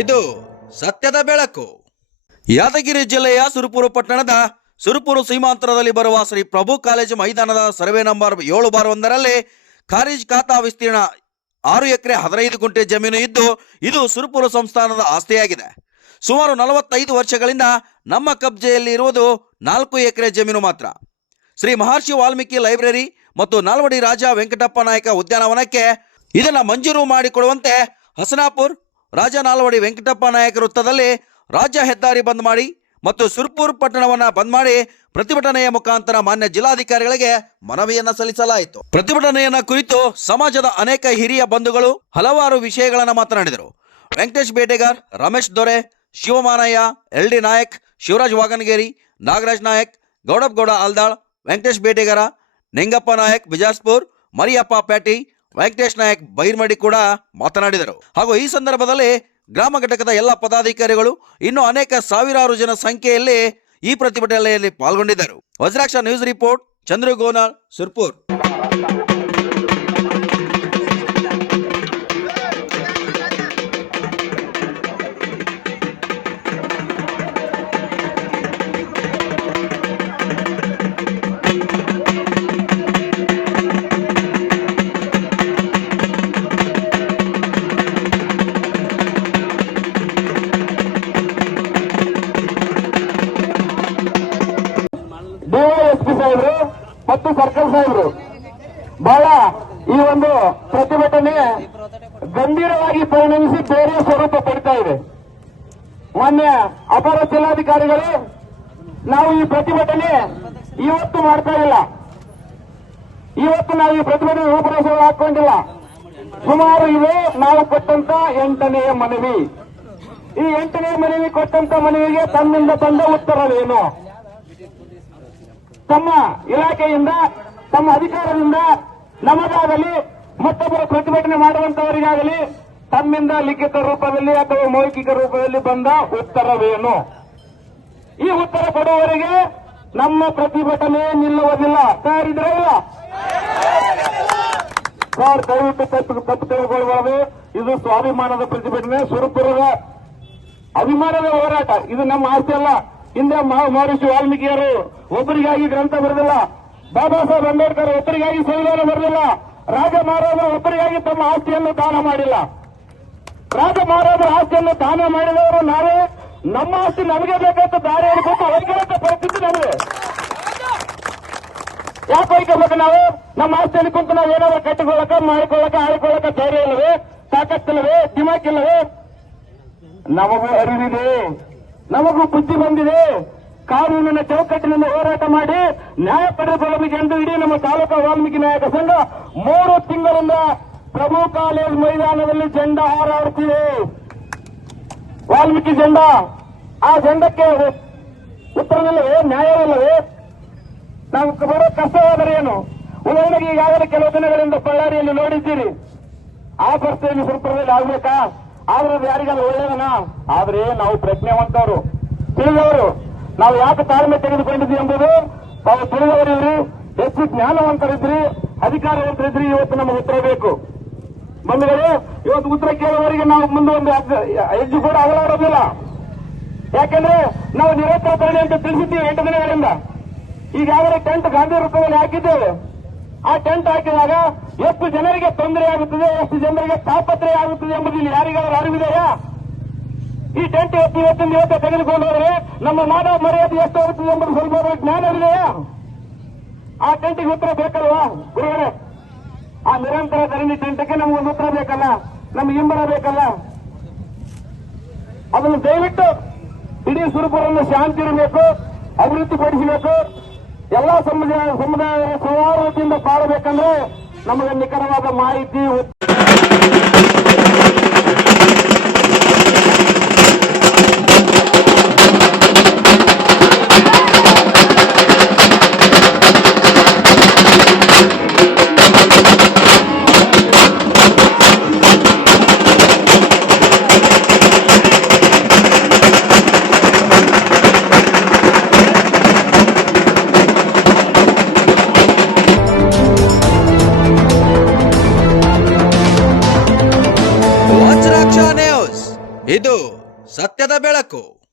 ಇದು ಸತ್ಯದ ಬೆಳಕು. ಯಾದಗಿರಿ ಜಿಲ್ಲೆಯ ಸುರಪುರ ಪಟ್ಟಣದ ಸುರಪುರ ಸೀಮಾಂತರದಲ್ಲಿ ಬರುವ ಶ್ರೀ ಪ್ರಭು ಕಾಲೇಜು ಮೈದಾನದ ಸರ್ವೆ ನಂಬರ್ ಏಳು ಬಾರ್ ಒಂದರಲ್ಲಿ ಖಾರಿಜ್ ಖಾತಾ ವಿಸ್ತೀರ್ಣ ಆರು ಎಕರೆ ಹದಿನೈದು ಗುಂಟೆ ಜಮೀನು ಇದ್ದು ಇದು ಸುರಪುರ ಸಂಸ್ಥಾನದ ಆಸ್ತಿಯಾಗಿದೆ. ಸುಮಾರು ನಲವತ್ತೈದು ವರ್ಷಗಳಿಂದ ನಮ್ಮ ಕಬ್ಜೆಯಲ್ಲಿ ಇರುವುದು ನಾಲ್ಕು ಎಕರೆ ಜಮೀನು ಮಾತ್ರ. ಶ್ರೀ ಮಹರ್ಷಿ ವಾಲ್ಮೀಕಿ ಲೈಬ್ರರಿ ಮತ್ತು ನಾಲ್ವಡಿ ರಾಜ ವೆಂಕಟಪ್ಪ ನಾಯಕ ಉದ್ಯಾನವನಕ್ಕೆ ಇದನ್ನು ಮಂಜೂರು ಮಾಡಿಕೊಡುವಂತೆ ಹಸನಾಪುರ್ ರಾಜ ನಾಲ್ವಡಿ ವೆಂಕಟಪ್ಪ ನಾಯಕ ವೃತ್ತದಲ್ಲಿ ರಾಜ್ಯ ಹೆದ್ದಾರಿ ಬಂದ್ ಮಾಡಿ ಮತ್ತು ಸುರ್ಪುರ್ ಪಟ್ಟಣವನ್ನ ಬಂದ್ ಮಾಡಿ ಪ್ರತಿಭಟನೆಯ ಮುಖಾಂತರ ಮಾನ್ಯ ಜಿಲ್ಲಾಧಿಕಾರಿಗಳಿಗೆ ಮನವಿಯನ್ನ ಸಲ್ಲಿಸಲಾಯಿತು. ಪ್ರತಿಭಟನೆಯನ್ನ ಕುರಿತು ಸಮಾಜದ ಅನೇಕ ಹಿರಿಯ ಬಂಧುಗಳು ಹಲವಾರು ವಿಷಯಗಳನ್ನ ಮಾತನಾಡಿದರು. ವೆಂಕಟೇಶ್ ಬೇಟೆಗಾರ್, ರಮೇಶ್ ದೊರೆ, ಶಿವಮಾನಯ್ಯ, ಎಲ್ ಡಿ ನಾಯಕ್, ಶಿವರಾಜ್ ವಾಗನಗೇರಿ, ನಾಗರಾಜ್ ನಾಯಕ್ ಗೌಡಪ್ ಗೌಡ ಆಲ್ದಾಳ್, ವೆಂಕಟೇಶ್ ಬೇಟೆಗಾರ, ನಿಂಗಪ್ಪ ನಾಯಕ್, ಬಿಜಾಸ್ಪುರ್, ಮರಿಯಪ್ಪ ಪ್ಯಾಟಿ ವೆಂಕಟೇಶ್ ನಾಯಕ್ ಬೈರ್ಮಡಿ ಕೂಡ ಮಾತನಾಡಿದರು. ಹಾಗೂ ಈ ಸಂದರ್ಭದಲ್ಲಿ ಗ್ರಾಮ ಘಟಕದ ಎಲ್ಲ ಪದಾಧಿಕಾರಿಗಳು ಇನ್ನು ಅನೇಕ ಸಾವಿರಾರು ಜನ ಸಂಖ್ಯೆಯಲ್ಲಿ ಈ ಪ್ರತಿಭಟನೆಯಲ್ಲಿ ಪಾಲ್ಗೊಂಡಿದ್ದರು. Vajraksha news report Chandragonal Surpur. ಮತ್ತು ಸರ್ಕಲ್ ಸಾಹೇಬರು. ಬಹಳ ಈ ಒಂದು ಪ್ರತಿಭಟನೆ ಗಂಭೀರವಾಗಿ ಪರಿಣಮಿಸಿ ಬೇರೆ ಸ್ವರೂಪ ಪಡಿತಾ ಇದೆ. ಮಾನ್ಯ ಅಪರ ಜಿಲ್ಲಾಧಿಕಾರಿಗಳು, ನಾವು ಈ ಪ್ರತಿಭಟನೆ ಇವತ್ತು ಮಾಡ್ತಾ ಇಲ್ಲ. ಇವತ್ತು ನಾವು ಈ ಪ್ರತಿಭಟನೆ ರೂಪರೇಷೆಗಳು ಹಾಕೊಂಡಿಲ್ಲ ಸುಮಾರು ಇವೆ ನಾವು ಕೊಟ್ಟಂತ ಎಂಟನೆಯ ಮನವಿ. ಈ ಎಂಟನೇ ಮನವಿ ಕೊಟ್ಟಂತ ಮನವಿಗೆ ತನ್ನಿಂದ ತಂದ ಉತ್ತರವೇನು? ತಮ್ಮ ಇಲಾಖೆಯಿಂದ, ತಮ್ಮ ಅಧಿಕಾರದಿಂದ ನಮಗಾಗಲಿ ಮತ್ತೊಬ್ಬರು ಪ್ರತಿಭಟನೆ ಮಾಡುವಂತವರಿಗಾಗಲಿ ತಮ್ಮಿಂದ ಲಿಖಿತ ರೂಪದಲ್ಲಿ ಅಥವಾ ಮೌಖಿಕ ರೂಪದಲ್ಲಿ ಬಂದ ಉತ್ತರವೇನು? ಈ ಉತ್ತರ ಕೊಡುವವರಿಗೆ ನಮ್ಮ ಪ್ರತಿಭಟನೆ ನಿಲ್ಲುವುದಿಲ್ಲ. ತಯಾರಿದ್ರಲ್ಲ ಸರ್ ದಯವಿಟ್ಟು ತಪ್ಪು ತಪ್ಪು ಇದು ಸ್ವಾಭಿಮಾನದ ಪ್ರತಿಭಟನೆ, ಸುರಪುರದ ಅಭಿಮಾನದ ಹೋರಾಟ. ಇದು ನಮ್ಮ ಆಸ್ತಿ ಅಲ್ಲ. ಹಿಂದೆ ಮಹಾ ಮಹರ್ಷಿ ವಾಲ್ಮೀಕಿಯರು, ಒಬ್ಬರಿಗಾಗಿ ಗ್ರಂಥ ಬರೆದಿಲ್ಲ. ಬಾಬಾ ಸಾಹೇಬ್ ಅಂಬೇಡ್ಕರ್ ಒಬ್ಬರಿಗಾಗಿ ಸಂವಿಧಾನ ಬರೆದಿಲ್ಲ. ರಾಜ ಮಹಾರಾಜರು ಒಬ್ಬರಿಗಾಗಿ ತಮ್ಮ ಆಸ್ತಿಯನ್ನು ದಾನ ಮಾಡಿಲ್ಲ. ರಾಜ ಮಹಾರಾಜರ ಆಸ್ತಿಯನ್ನು ದಾನ ಮಾಡಿದವರು ನಾವೇ. ನಮ್ಮ ಆಸ್ತಿ ನಮಗೆ ಬೇಕಂತ ದಾರಿ ಅವರಿಗೆ ಹೊಯ್ಕೊಳ್ಳೋ ಪರಿಸ್ಥಿತಿ ನಮಗೆ ಯಾಕೆ ಹೊಯ್ಕೋಬೇಕು ನಾವು? ನಮ್ಮ ಆಸ್ತಿಯಲ್ಲಿ ಕುಂತು ನಾವು ಏನಾದ್ರು ಕಟ್ಟಿಕೊಳ್ಳಕ, ಮಾಡಿಕೊಳ್ಳಕ ಆಡಿಕೊಳ್ಳಕ ಧೈರ್ಯ ಇಲ್ಲವೇ? ತಾಕತ್ತಿಲ್ಲವೇ? ದಿಮಾಕಿಲ್ಲವೇ? ನಮಗೂ ಅರಿವಿದೆ. ನಮಗೂ ಬುದ್ಧಿ ಬಂದಿದೆ. ಕಾನೂನಿನ ಚೌಕಟ್ಟಿನಿಂದ ಹೋರಾಟ ಮಾಡಿ ನ್ಯಾಯ ಪಡೆದುಕೊಳ್ಳಬೇಕೆಂದು ಇಡೀ ನಮ್ಮ ತಾಲೂಕಾ ವಾಲ್ಮೀಕಿ ನಾಯಕ ಸಂಘ ಮೂರು ತಿಂಗಳಿಂದ ಪ್ರಭು ಕಾಲೇಜ್ ಮೈದಾನದಲ್ಲಿ ಜಂಡ ಹಾರಾಡುತ್ತಿದೆ ವಾಲ್ಮೀಕಿ ಜಂಡ, ಆ ಜಂಡಕ್ಕೆ ಉತ್ತರವಿಲ್ಲವೇ, ನ್ಯಾಯವಿಲ್ಲವೇ? ನಾವು ಬರೋ ಕಷ್ಟವಾದರೆ ಏನು? ಉದಾಹರಣೆಗೆ ಈಗಾಗಲೇ ಕೆಲವು ದಿನಗಳಿಂದ ಬಳ್ಳಾರಿಯಲ್ಲಿ ನೋಡಿದ್ದೀರಿ. ಆ ಪರಿಸ್ಥಿತಿಯಲ್ಲಿ ಸುರಪುರದಲ್ಲಿ ಆಗ್ಬೇಕಾ? ಆದ್ರೆ ಅದು ಯಾರಿಗಾದ್ರೂ ಒಳ್ಳೆಯದನ? ಆದ್ರೆ ನಾವು ಪ್ರಜ್ಞಾವಂತವರು ತಿಳಿದವರು, ನಾವು ಯಾಕೆ ತಾಳ್ಮೆ ತೆಗೆದುಕೊಂಡಿದ್ವಿ ಎಂಬುದು ತಾವು ತಿಳಿದವರಿದ್ರಿ, ಹೆಚ್ಚು ಜ್ಞಾನವಂತರಿದ್ರಿ, ಅಧಿಕಾರವಂತರಿದ್ರಿ, ಇವತ್ತು ನಮಗೆ ಉತ್ತರ ಬೇಕು. ಬಂಧುಗಳು, ಇವತ್ತು ಉತ್ತರ ಕೇಳುವವರಿಗೆ ನಾವು ಮುಂದೆ ಒಂದು ಹೆಜ್ಜೆ ಕೂಡ ಅಗಲಾಡೋದಿಲ್ಲ. ಯಾಕಂದ್ರೆ ನಾವು ನಿರಂತರ ಧರಣಿ ಅಂತ ತಿಳಿಸಿದ್ದೀವಿ ಎಂಟು ದಿನಗಳಿಂದ. ಈಗಾಗಲೇ ಟೆಂಟ್ ಗಾಂಧಿ ವೃತ್ತದಲ್ಲಿ ಹಾಕಿದ್ದೇವೆ. ಆ ಟೆಂಟ್ ಹಾಕಿದಾಗ ಎಷ್ಟು ಜನರಿಗೆ ತೊಂದರೆ ಆಗುತ್ತದೆ, ಎಷ್ಟು ಜನರಿಗೆ ತಾಪತ್ರೆ ಆಗುತ್ತದೆ ಎಂಬುದು ಯಾರಿಗಾದ್ರೂ ಅರಿವಿದೆಯಾ? ಈ ಟೆಂಟ್ ಎತ್ತಿ ಇವತ್ತಿಂದ ಇವತ್ತೇ ತೆಗೆದುಕೊಂಡು ಹೋದರೆ ನಮ್ಮ ಮಾನವ ಮರ್ಯಾದೆ ಎಷ್ಟು ಎಂಬುದು ಸ್ವಲ್ಪ ಜ್ಞಾನವಿದೆಯಾ ಆ ಟೆಂಟಿಗೆ ಉತ್ತರ ಬೇಕಲ್ವಾ, ಗುರುಗಳೇ? ಆ ನಿರಂತರ ಧರಣಿ ಟೆಂಟ್ಗೆ ನಮಗೊಂದು ಉತ್ತರ ಬೇಕಲ್ಲ ನಮ್ಗೆ ಹಿಂಬರ ಬೇಕಲ್ಲ? ಅದನ್ನು ದಯವಿಟ್ಟು ಇಡೀ ಸುರಪುರನ್ನು ಶಾಂತಿ ಇರಬೇಕು ಅಭಿವೃದ್ಧಿ ಪಡಿಸಬೇಕು ಎಲ್ಲಾ ಸಮುದಾಯ ಸಮುದಾಯ ಸೌಹಾರ್ದದಿಂದ ಬಾಳಬೇಕಂದ್ರೆ ನಮಗೆ ನಿಖರವಾದ ಮಾಹಿತಿ ಇದು ಸತ್ಯದ ಬೆಳಕು.